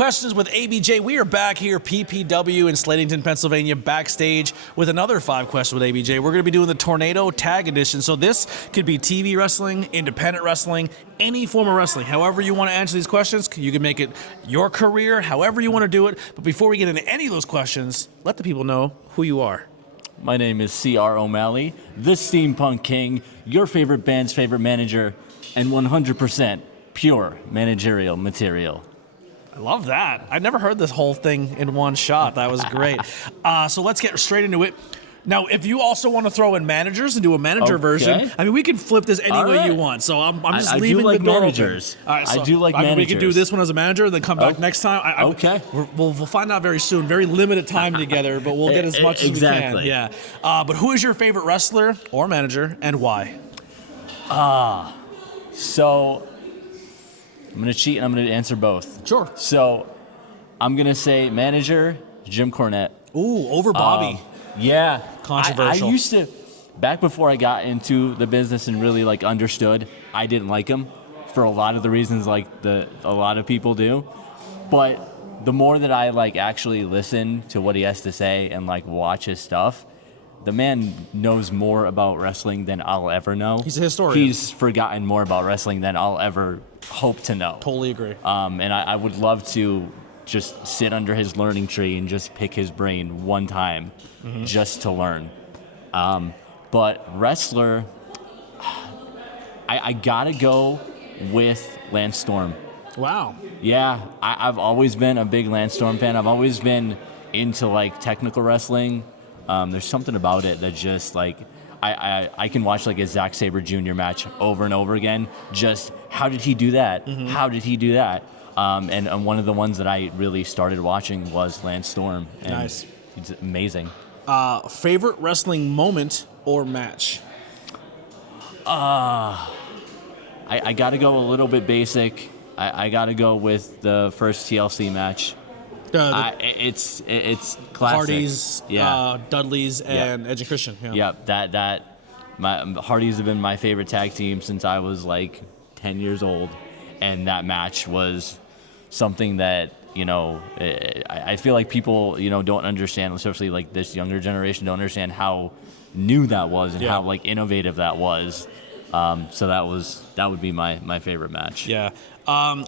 Questions with ABJ. We are back here, PPW in Slatington, Pennsylvania, backstage with another 5 Questions with ABJ. We're going to be doing the Tornado Tag Edition. So this could be TV wrestling, independent wrestling, any form of wrestling. However you want to answer these questions, you can make it your career, however you want to do it. But before we get into any of those questions, let the people know who you are. My name is C.R. O'Malley, the Steampunk King, your favorite band's favorite manager, and 100% pure managerial material. I love that. I never heard this whole thing in one shot. That was great. So let's get straight into it. Now, if you also want to throw in managers and do a manager version, I mean, we can flip this any way you want. So I'm just leaving the door managers. Open. All right, so I do like managers. We can do this one as a manager and then come back next time. Okay. We'll find out very soon. Very limited time together, but we'll get as much as we can. Yeah. But who is your favorite wrestler or manager and why? So I'm going to cheat and I'm going to answer both. Sure. So I'm going to say manager, Jim Cornette. Ooh, over Bobby. Yeah. Controversial. I used to, back before I got into the business and really like understood, I didn't like him for a lot of the reasons like a lot of people do. But the more that I like actually listen to what he has to say and like watch his stuff, the man knows more about wrestling than I'll ever know. He's a historian. He's forgotten more about wrestling than I'll ever hope to know. Totally agree. And I would love to just sit under his learning tree and just pick his brain one time just to learn. But wrestler, I gotta go with Lance Storm. Wow. Yeah, I've always been a big Lance Storm fan. I've always been into like technical wrestling. There's something about it that just like I can watch like a Zack Sabre Jr. match over and over again. Just how did he do that? How did he do that? And one of the ones that I really started watching was Lance Storm. And nice. He's amazing. Favorite wrestling moment or match? I got to go a little bit basic. I got to go with the first TLC match. It's classic. Hardys, Dudleys, and Edge and Christian. Yeah. Hardys have been my favorite tag team since I was like 10 years old, and that match was something that I feel like people don't understand, especially like this younger generation don't understand how new that was and how like innovative that was. So that would be my favorite match. Yeah.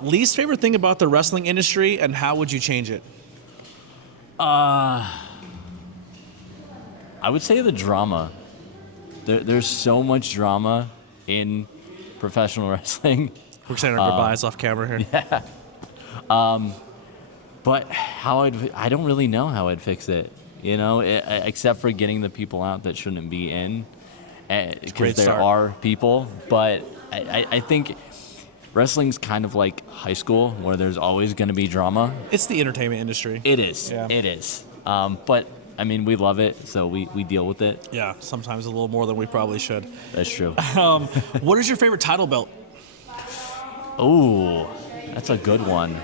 Least favorite thing about the wrestling industry, and how would you change it? I would say the drama. There's so much drama in professional wrestling. We're saying our goodbyes off camera here. Yeah. But I don't really know how I'd fix it, except for getting the people out that shouldn't be in. Because there are people, but I think wrestling's kind of like high school where there's always going to be drama. It's the entertainment industry. It is. Yeah. It is. But, I mean, we love it, so we deal with it. Yeah, sometimes a little more than we probably should. That's true. What is your favorite title belt? Oh, that's a good one.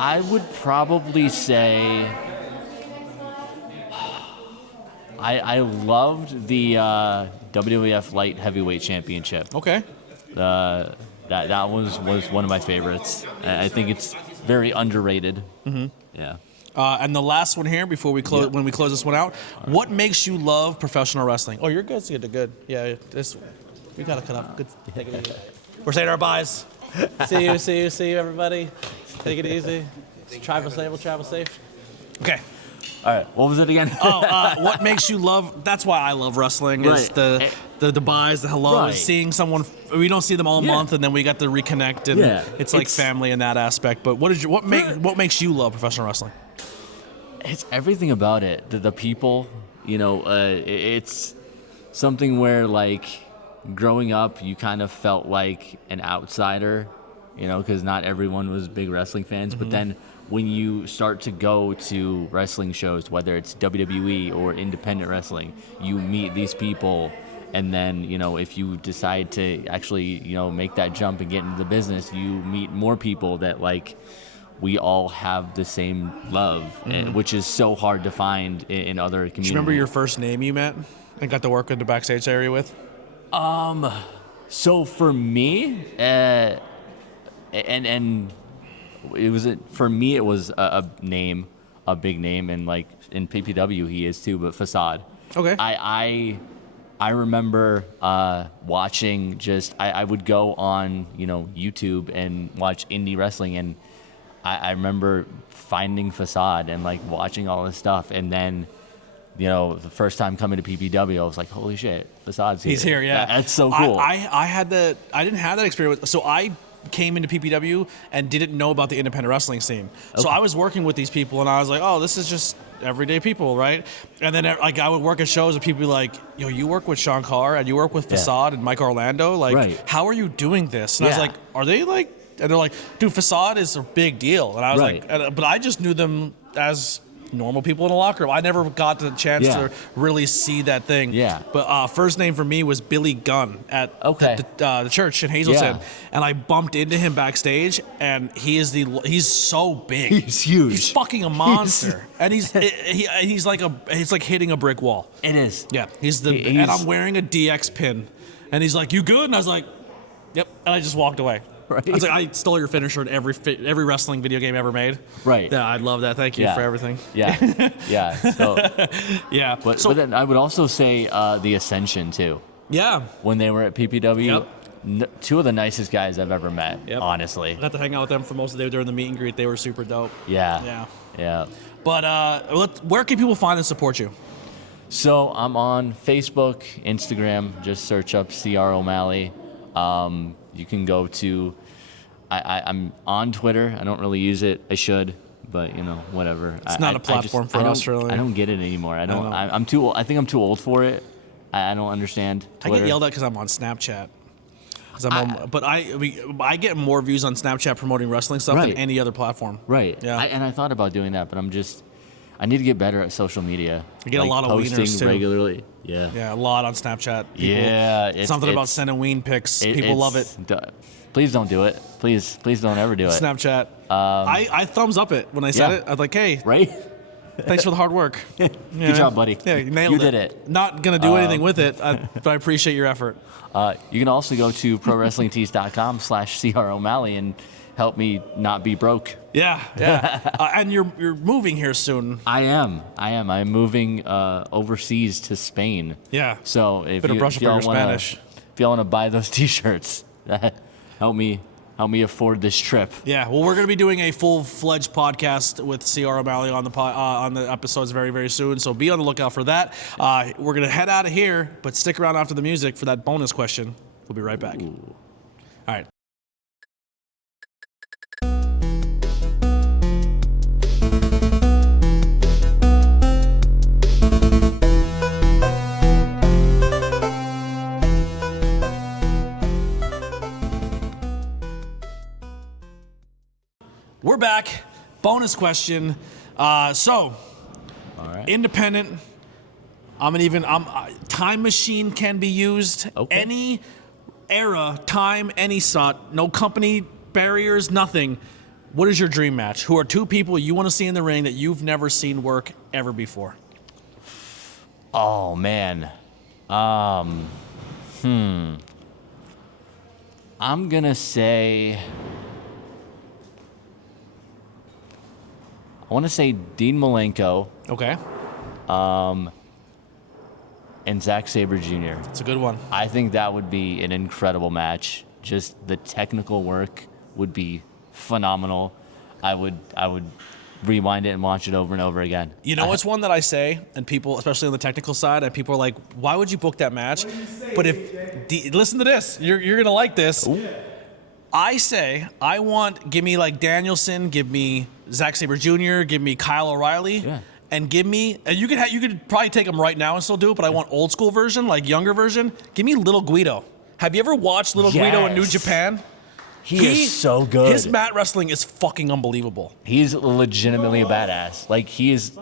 I would probably say I loved the WWF Light Heavyweight Championship. Okay. That was one of my favorites. I think it's very underrated. Yeah. And the last one here before we close, when we close this one out, what makes you love professional wrestling? Oh, you're good. So you're good. Yeah. We gotta cut off. Good. Take it easy. We're saying our byes. See you, everybody. Take it easy. Travel safe. We'll travel safe. Okay. All right. What was it again? What makes you love? That's why I love wrestling. Is the byes, the hellos, seeing someone. We don't see them all month, and then we got to reconnect, and it's like family in that aspect. But what makes you love professional wrestling? It's everything about it. The people. It's something where like growing up, you kind of felt like an outsider, because not everyone was big wrestling fans. But then when you start to go to wrestling shows, whether it's WWE or independent wrestling, you meet these people. And then, if you decide to actually, make that jump and get into the business, you meet more people that like we all have the same love, which is so hard to find in other communities. Do you remember your first name you met and got to work in the backstage area with? So for me, and it was for me. It was a big name, and like in PPW he is too. But Facade. Okay. I remember watching. I would go on YouTube and watch indie wrestling, and I remember finding Facade and like watching all this stuff, and then the first time coming to PPW, I was like, holy shit, Facade's here. He's here, yeah. That's so cool. I didn't have that experience. So I came into PPW and didn't know about the independent wrestling scene. Okay. So I was working with these people, and I was like, oh, this is just everyday people, right? And then like I would work at shows and people would be like, yo, you work with Sean Carr and you work with Facade and Mike Orlando. Like, how are you doing this? And I was like, are they like, and they're like, dude, Facade is a big deal. And I was like, but I just knew them as normal people in a locker room. I never got the chance to really see that thing. Yeah. But first name for me was Billy Gunn at the church in Hazleton, and I bumped into him backstage, and he's so big. He's huge. He's fucking a monster, and he's like hitting a brick wall. It is. Yeah. And I'm wearing a DX pin, and he's like, "You good?" And I was like, "Yep," and I just walked away. Right. I was like, I stole your finisher in every wrestling video game ever made. Right. Yeah, I love that. Thank you for everything. Yeah. Yeah. So. Yeah. But then I would also say the Ascension too. Yeah. When they were at PPW, two of the nicest guys I've ever met. Yep. Honestly. I got to hang out with them for most of the day during the meet and greet. They were super dope. Yeah. Yeah. Yeah. But where can people find and support you? So I'm on Facebook, Instagram. Just search up CR O'Malley. You can go to, I'm on Twitter. I don't really use it. I should, but whatever. It's not a platform for us, really. I don't get it anymore. I'm too old. I think I'm too old for it. I don't understand Twitter. I get yelled at because I'm on Snapchat. But I get more views on Snapchat promoting wrestling stuff than any other platform. Right. Yeah. And I thought about doing that, but I need to get better at social media. I get a lot of wieners too. Regularly. Yeah. Yeah, a lot on Snapchat. People, something about sending ween pics. People love it. Please don't do it. Please don't ever do it. Snapchat. I thumbs up it when I said it. I was like, hey. Right? Thanks for the hard work. Good job, buddy. Yeah, you nailed it. You did it. Not going to do anything with it, but I appreciate your effort. You can also go to prowrestlingtees.com/CR O'Malley and help me not be broke. Yeah. And you're moving here soon. I am. I'm moving overseas to Spain. Yeah. So if y'all want to buy those T-shirts, help me afford this trip. Yeah. Well, we're going to be doing a full-fledged podcast with CR O'Malley on the episodes very, very soon. So be on the lookout for that. We're going to head out of here, but stick around after the music for that bonus question. We'll be right back. Ooh. All right. We're back. Bonus question. All right. Independent. Time machine can be used. Okay. Any era, time, any slot. No company barriers, nothing. What is your dream match? Who are two people you want to see in the ring that you've never seen work ever before? Oh man. I'm gonna say. I want to say Dean Malenko. Okay. And Zack Sabre Jr. It's a good one. I think that would be an incredible match. Just the technical work would be phenomenal. I would rewind it and watch it over and over again. You know what's one that I say, and people, especially on the technical side, and people are like, why would you book that match? But listen to this. You're going to like this. Ooh. I say, give me like Danielson, give me Zack Sabre Jr., give me Kyle O'Reilly, and give me, and you could probably take them right now and still do it, but I want old school version, like younger version. Give me Little Guido. Have you ever watched Little Guido in New Japan? He is so good. His mat wrestling is fucking unbelievable. He's legitimately a badass. Like, he is...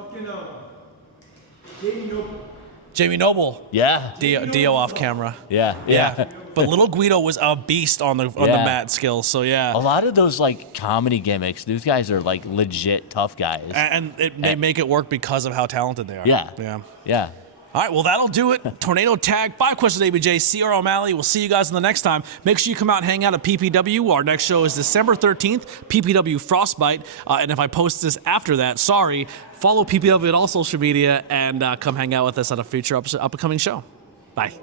Jamie Noble. Yeah. Dio off camera. Yeah. But Little Guido was a beast on the mat skills, so yeah. A lot of those like comedy gimmicks, these guys are like legit tough guys. And they make it work because of how talented they are. Yeah. All right, well, that'll do it. Tornado Tag, 5 questions, ABJ, CR O'Malley. We'll see you guys in the next time. Make sure you come out and hang out at PPW. Our next show is December 13th, PPW Frostbite. And if I post this after that, sorry, follow PPW on all social media and come hang out with us at a future upcoming show. Bye.